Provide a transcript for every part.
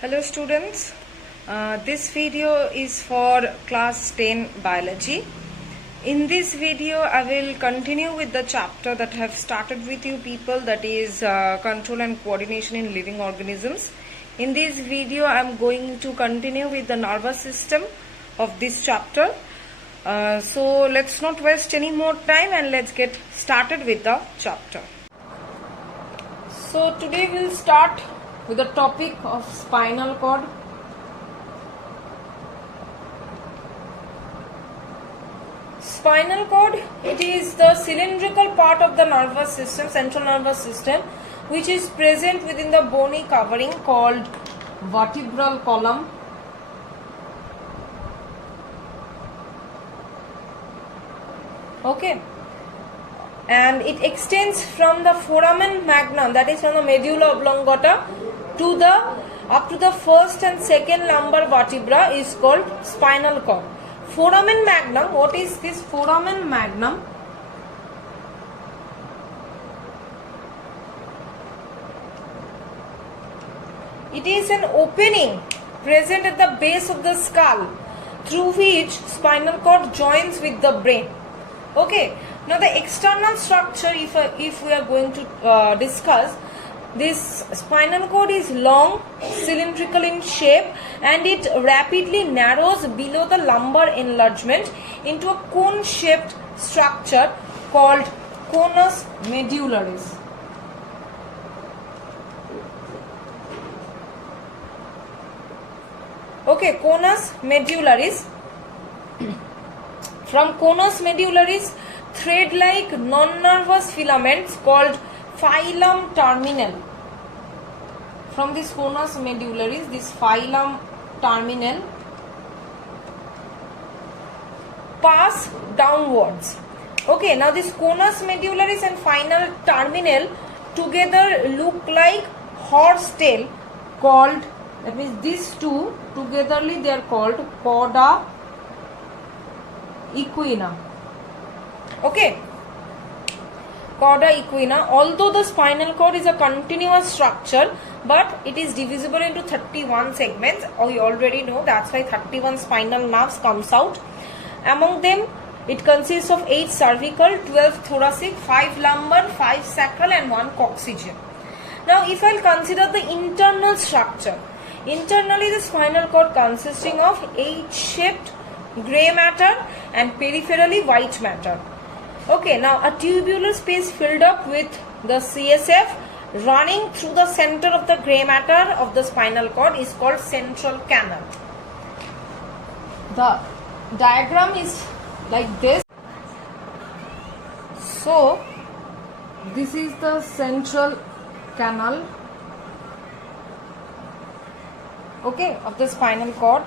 Hello students, this video is for class 10 biology. In this video I will continue with the chapter that I have started with you people, that is control and coordination in living organisms. In this video I am going to continue with the nervous system of this chapter. So let's not waste any more time and let's get started with the chapter. So today we'll start with the topic of spinal cord. Spinal cord, it is the cylindrical part of the nervous system, central nervous system, which is present within the bony covering called vertebral column. Okay. And it extends from the foramen magnum, that is from the medulla oblongata, to the up to the first and second lumbar vertebra is called spinal cord. Foramen magnum, what is this foramen magnum? It is an opening present at the base of the skull through which spinal cord joins with the brain. Okay. Now the external structure, if we are going to discuss, this spinal cord is long, cylindrical in shape, and it rapidly narrows below the lumbar enlargement into a cone-shaped structure called conus medullaris. Okay, conus medullaris. From conus medullaris, thread-like non-nervous filaments called filum terminal. From this conus medullaris, this filum terminal pass downwards. Okay, now this conus medullaris and final terminal together look like horse tail called, that means these two togetherly they are called cauda equina. Okay, cauda equina. Although the spinal cord is a continuous structure, but it is divisible into 31 segments. We already know, that's why 31 spinal nerves comes out. Among them, it consists of 8 cervical, 12 thoracic, 5 lumbar, 5 sacral and 1 coccygeal. Now if I'll consider the internal structure, internally the spinal cord consisting of H-shaped gray matter and peripherally white matter. Okay, now a tubular space filled up with the CSF running through the center of the gray matter of the spinal cord is called central canal. The diagram is like this. So this is the central canal, okay, of the spinal cord.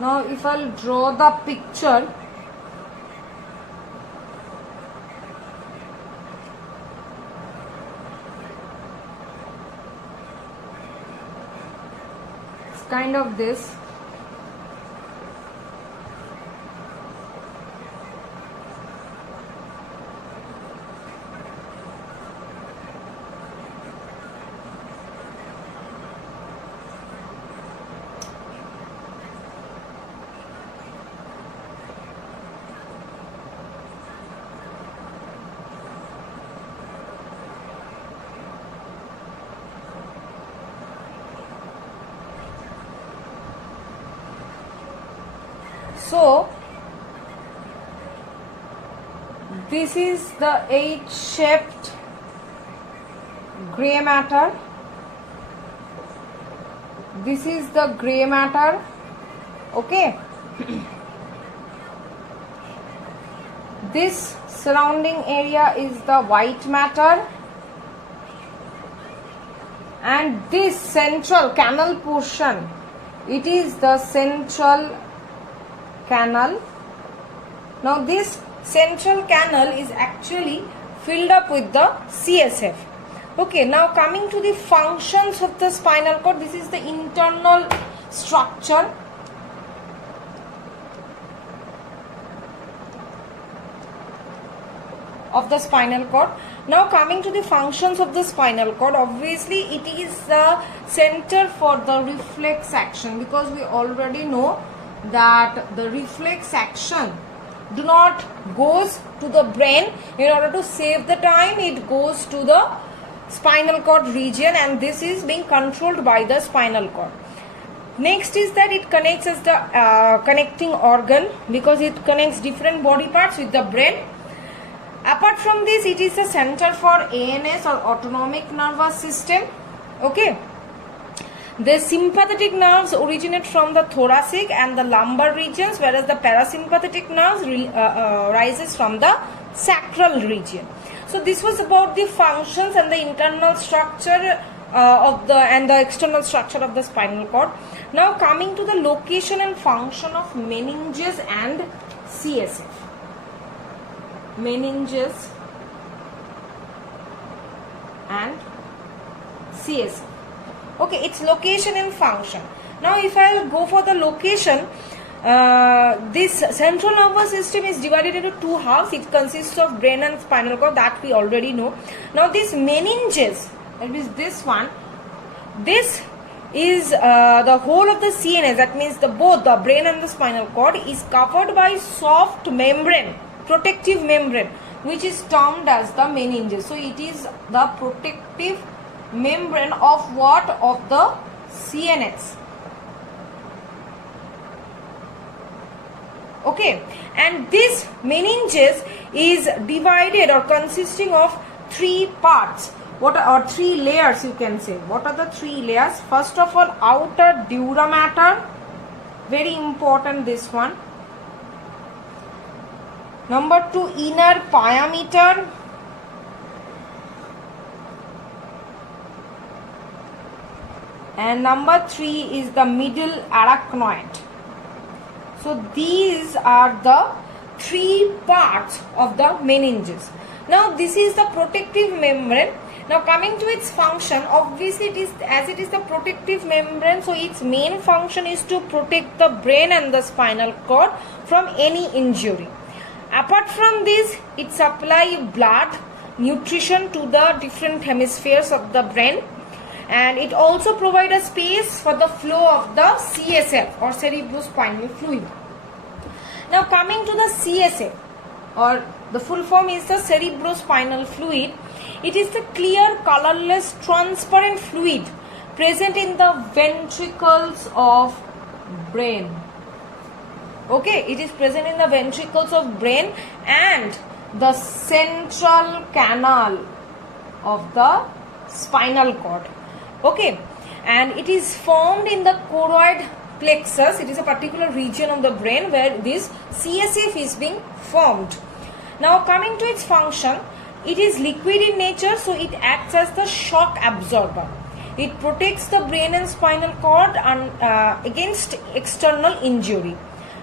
Now if I'll draw the picture, it's kind of this. So this is the H-shaped gray matter. This is the gray matter. Okay. This surrounding area is the white matter. And this central canal portion, it is the central canal. Now this central canal is actually filled up with the CSF. Okay, now coming to the functions of the spinal cord, this is the internal structure. of the spinal cord. Now coming to the functions of the spinal cord, obviously it is the center for the reflex action, because we already know that the reflex action do not goes to the brain. In order to save the time, it goes to the spinal cord region, and this is being controlled by the spinal cord. Next is that it connects as the connecting organ, because it connects different body parts with the brain. Apart from this, it is the center for ANS or autonomic nervous system. Okay. The sympathetic nerves originate from the thoracic and the lumbar regions, whereas the parasympathetic nerves rises from the sacral region. So this was about the functions and the internal structure and the external structure of the spinal cord. Now coming to the location and function of meninges and CSF. Meninges and CSF. Okay, its location and function. Now if I will go for the location, this central nervous system is divided into two halves. It consists of brain and spinal cord, that we already know. Now this meninges, that means this one, this is the whole of the CNS, that means both the brain and the spinal cord is covered by soft membrane, protective membrane, which is termed as the meninges. So it is the protective membrane of what? Of the CNS. Okay, and this meninges is divided or consisting of three parts. What are three layers, you can say. What are the three layers? First of all, outer dura mater, very important this one. Number 2, inner pia mater. And number 3 is the middle arachnoid. So these are the three parts of the meninges. Now this is the protective membrane. Now coming to its function, obviously it is the protective membrane, so its main function is to protect the brain and the spinal cord from any injury. Apart from this, it supplies blood, nutrition to the different hemispheres of the brain, and it also provides a space for the flow of the CSF or cerebrospinal fluid. Now coming to the CSF, or the full form is the cerebrospinal fluid. It is the clear, colorless, transparent fluid present in the ventricles of brain. Okay, it is present in the ventricles of brain and the central canal of the spinal cord. Okay, and it is formed in the choroid plexus. It is a particular region of the brain where this CSF is being formed. Now coming to its function, it is liquid in nature, so it acts as the shock absorber. It protects the brain and spinal cord against external injury.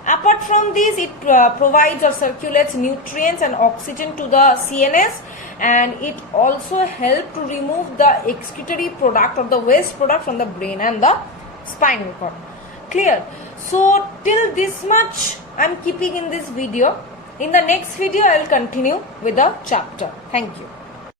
Apart from this, it provides or circulates nutrients and oxygen to the CNS, and it also helps to remove the excretory product or the waste product from the brain and the spinal cord. Clear? So till this much I am keeping in this video. In the next video I will continue with the chapter. Thank you.